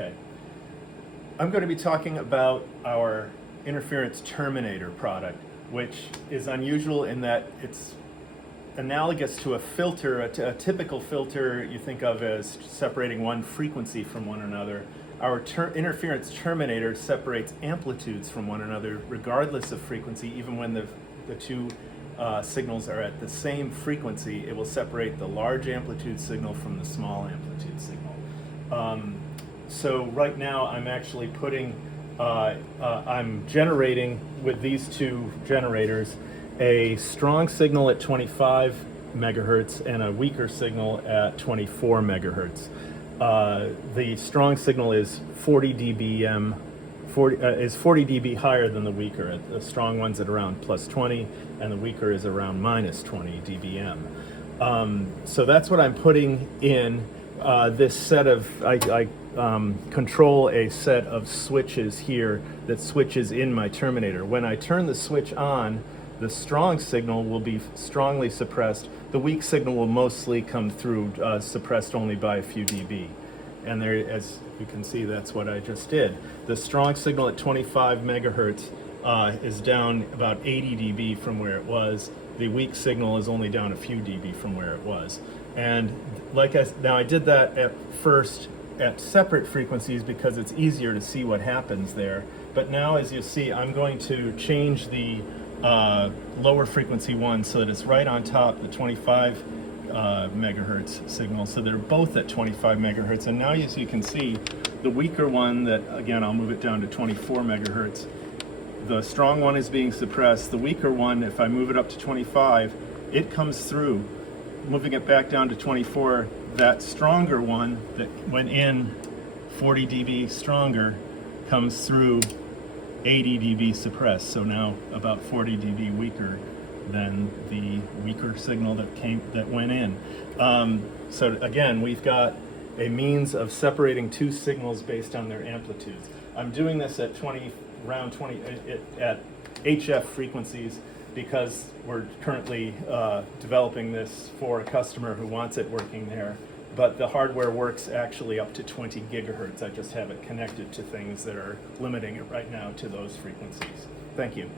Okay. I'm going to be talking about our Interference Terminator product, which is unusual in that it's analogous to a filter, a typical filter you think of as separating one frequency from one another. Our Interference Terminator separates amplitudes from one another regardless of frequency. Even when the two signals are at the same frequency, it will separate the large amplitude signal from the small amplitude signal. So right now I'm actually putting, I'm generating with these two generators a strong signal at 25 megahertz and a weaker signal at 24 megahertz. The strong signal is 40 dBm, 40 dB higher than the weaker. The strong one's at around plus 20, and the weaker is around minus 20 dBm. So that's what I'm putting in this set of, I control a set of switches here that switches in my terminator. When I turn the switch on, the strong signal will be strongly suppressed. The weak signal will mostly come through suppressed only by a few dB. And there, as you can see, that's what I just did. The strong signal at 25 megahertz is down about 80 dB from where it was. The weak signal is only down a few dB from where it was. And now I did that at first at separate frequencies because it's easier to see what happens there. But now, as you see, I'm going to change the lower frequency one so that it's right on top, the 25 megahertz signal, so they're both at 25 megahertz. And now, as you can see, the weaker one, that again I'll move it down to 24 megahertz, the strong one is being suppressed. The weaker one, if I move it up to 25, it comes through. Moving it back down to 24, that stronger one that went in 40 dB stronger comes through 80 dB suppressed, so now about 40 dB weaker than the weaker signal that went in. So again, we've got a means of separating two signals based on their amplitudes. I'm doing this at around 20 at HF frequencies because we're currently developing this for a customer who wants it working there. But the hardware works actually up to 20 gigahertz. I just have it connected to things that are limiting it right now to those frequencies. Thank you.